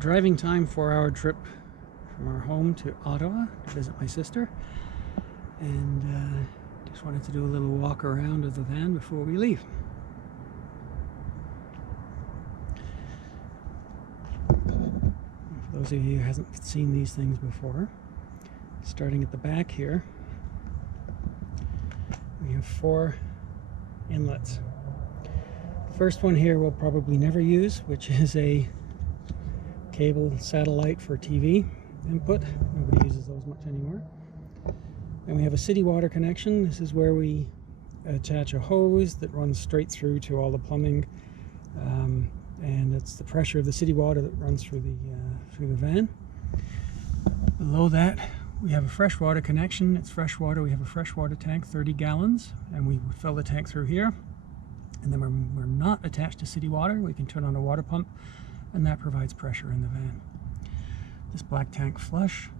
driving time, 4-hour trip from our home to Ottawa to visit my sister, and just wanted to do a little walk around of the van before we leave. For those of you who hasn't seen these things before, starting at the back here, we have 4 inlets. The first one here we'll probably never use, which is a cable satellite for TV input. Nobody uses those much anymore. And we have a city water connection. This is where we attach a hose that runs straight through to all the plumbing, and it's the pressure of the city water that runs through the van. Below that we have a freshwater connection. It's freshwater. We have a freshwater tank, 30 gallons, and we would fill the tank through here. And then when we're not attached to city water, we can turn on a water pump, and that provides pressure in the van. This black tank flush.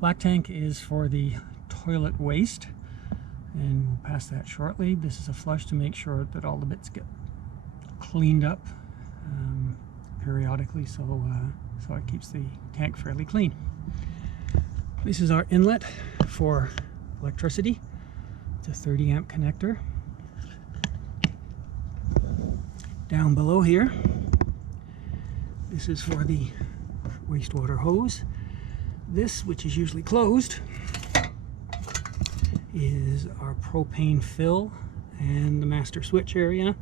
Black tank is for the toilet waste, and we'll pass that shortly. This is a flush to make sure that all the bits get cleaned up periodically, so it keeps the tank fairly clean. This is our inlet for electricity. It's a 30 amp connector. Down below here, this is for the wastewater hose. This, which is usually closed, is our propane fill and the master switch area,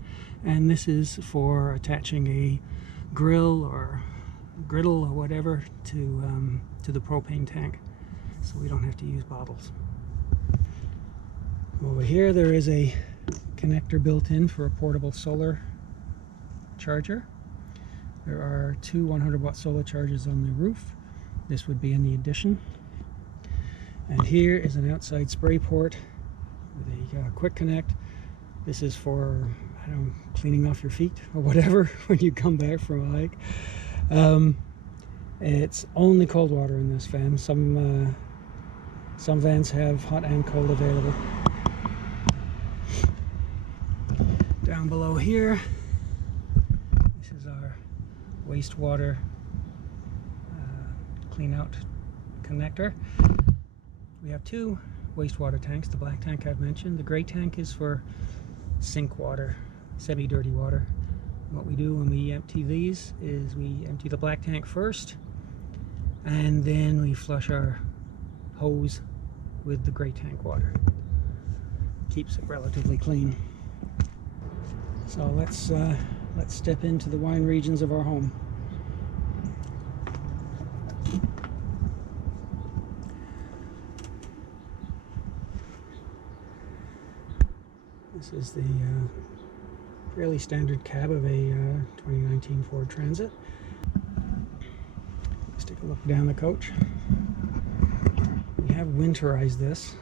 and this is for attaching a grill or griddle or whatever to the propane tank, so we don't have to use bottles. Over here there is a connector built in for a portable solar charger. There are 2 100-watt solar chargers on the roof. This would be in the addition. And here is an outside spray port with a quick connect. This is for, I don't know, cleaning off your feet or whatever when you come back from a hike. It's only cold water in this van. Some vans have hot and cold available. Down below here, this is our wastewater clean out connector. We have 2 wastewater tanks. The black tank I've mentioned. The gray tank is for sink water, semi-dirty water. What we do when we empty these is we empty the black tank first, and then we flush our hose with the gray tank water. Keeps it relatively clean. So let's step into the wine regions of our home. This is the fairly standard cab of a 2019 Ford Transit. Let's take a look down the coach. We have winterized this,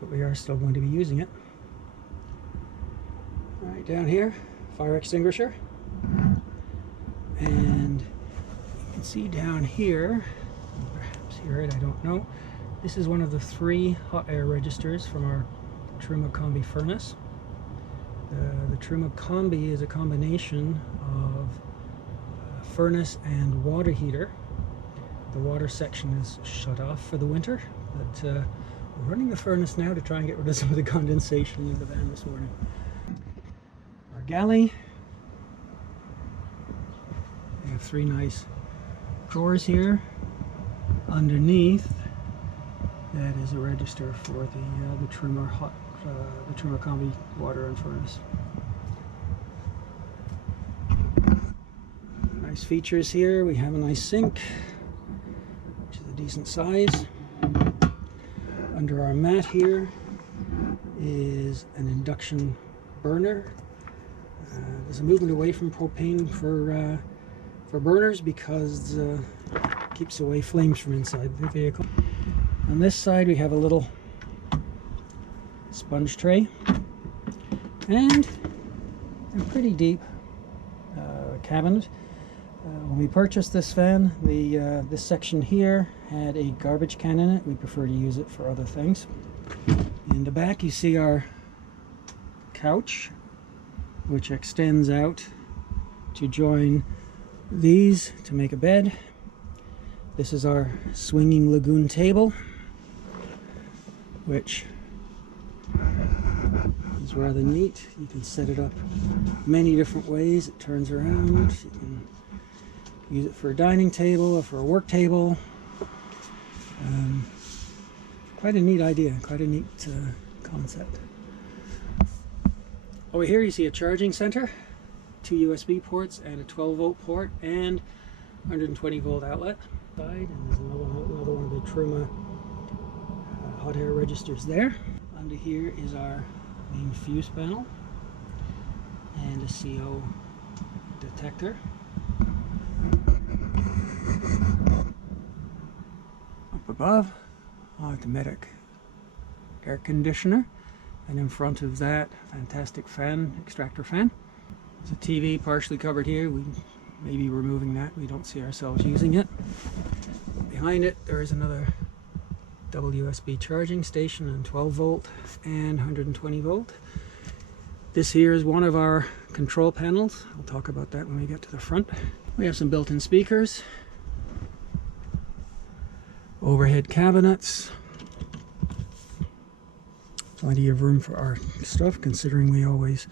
but we are still going to be using it. All right, down here, fire extinguisher. And you can see down here, perhaps hear it, I don't know. This is one of the 3 hot air registers from our Truma Combi furnace. The Truma Combi is a combination of furnace and water heater. The water section is shut off for the winter, but we're running the furnace now to try and get rid of some of the condensation in the van this morning. Our galley. We have 3 nice drawers here. Underneath, that is a register for the Truma the Truma Combi water and furnace. Nice features here. We have a nice sink, which is a decent size. Under our mat here is an induction burner. There's a movement away from propane for burners because it keeps away flames from inside the vehicle. On this side we have a little sponge tray and a pretty deep cabinet. When we purchased this van, this section here had a garbage can in it. We prefer to use it for other things. In the back you see our couch, which extends out to join these to make a bed. This is our swinging Lagoon table, which is rather neat. You can set it up many different ways. It turns around. You can use it for a dining table or for a work table. Quite a neat idea, quite a neat concept. Over here you see a charging center, 2 USB ports and a 12-volt port and 120-volt outlet. And there's another one of the Truma hot air registers there. Under here is our main fuse panel and a CO detector. Up above, automatic air conditioner, and in front of that, fantastic fan, extractor fan. There's a TV partially covered here. We may be removing that. We don't see ourselves using it. Behind it, there is another double USB charging station and 12-volt and 120-volt. This here is one of our control panels. I'll talk about that when we get to the front. We have some built-in speakers, overhead cabinets, plenty of room for our stuff considering we always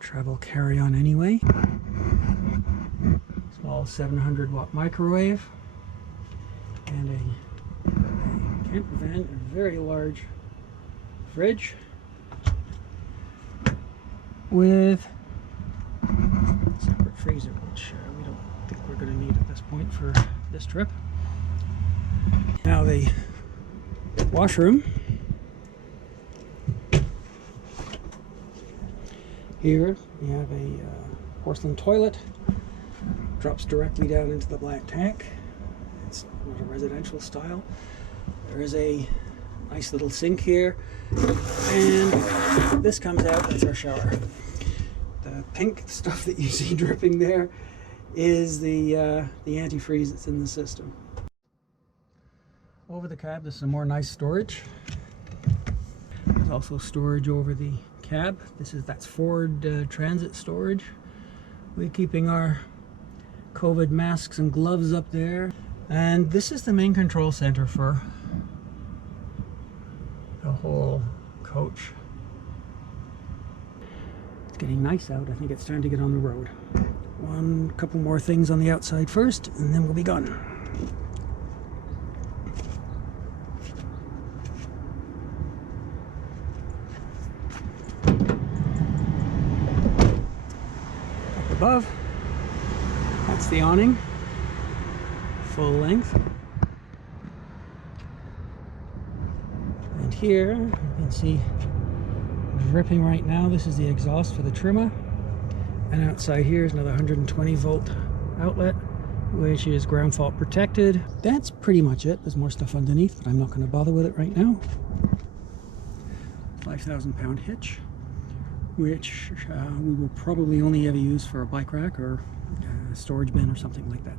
travel carry-on anyway. Small 700-watt microwave and a Campervan, a very large fridge with a separate freezer, which we don't think we're going to need at this point for this trip. Now the washroom. Here we have a porcelain toilet, drops directly down into the black tank. It's not a residential style. There is a nice little sink here, and this comes out, that's our shower. The pink stuff that you see dripping there is the antifreeze that's in the system. Over the cab there's some more nice storage. There's also storage over the cab. That's Ford transit storage. We're keeping our COVID masks and gloves up there. And this is the main control center for the whole coach. It's getting nice out. I think it's time to get on the road. Couple more things on the outside first, and then we'll be gone. Up above, that's the awning, full length. And here you can see dripping right now. This is the exhaust for the Truma, and outside here is another 120-volt outlet, which is ground fault protected. That's pretty much it. There's more stuff underneath, but I'm not going to bother with it right now. 5,000-pound hitch, which we will probably only ever use for a bike rack or a storage bin or something like that.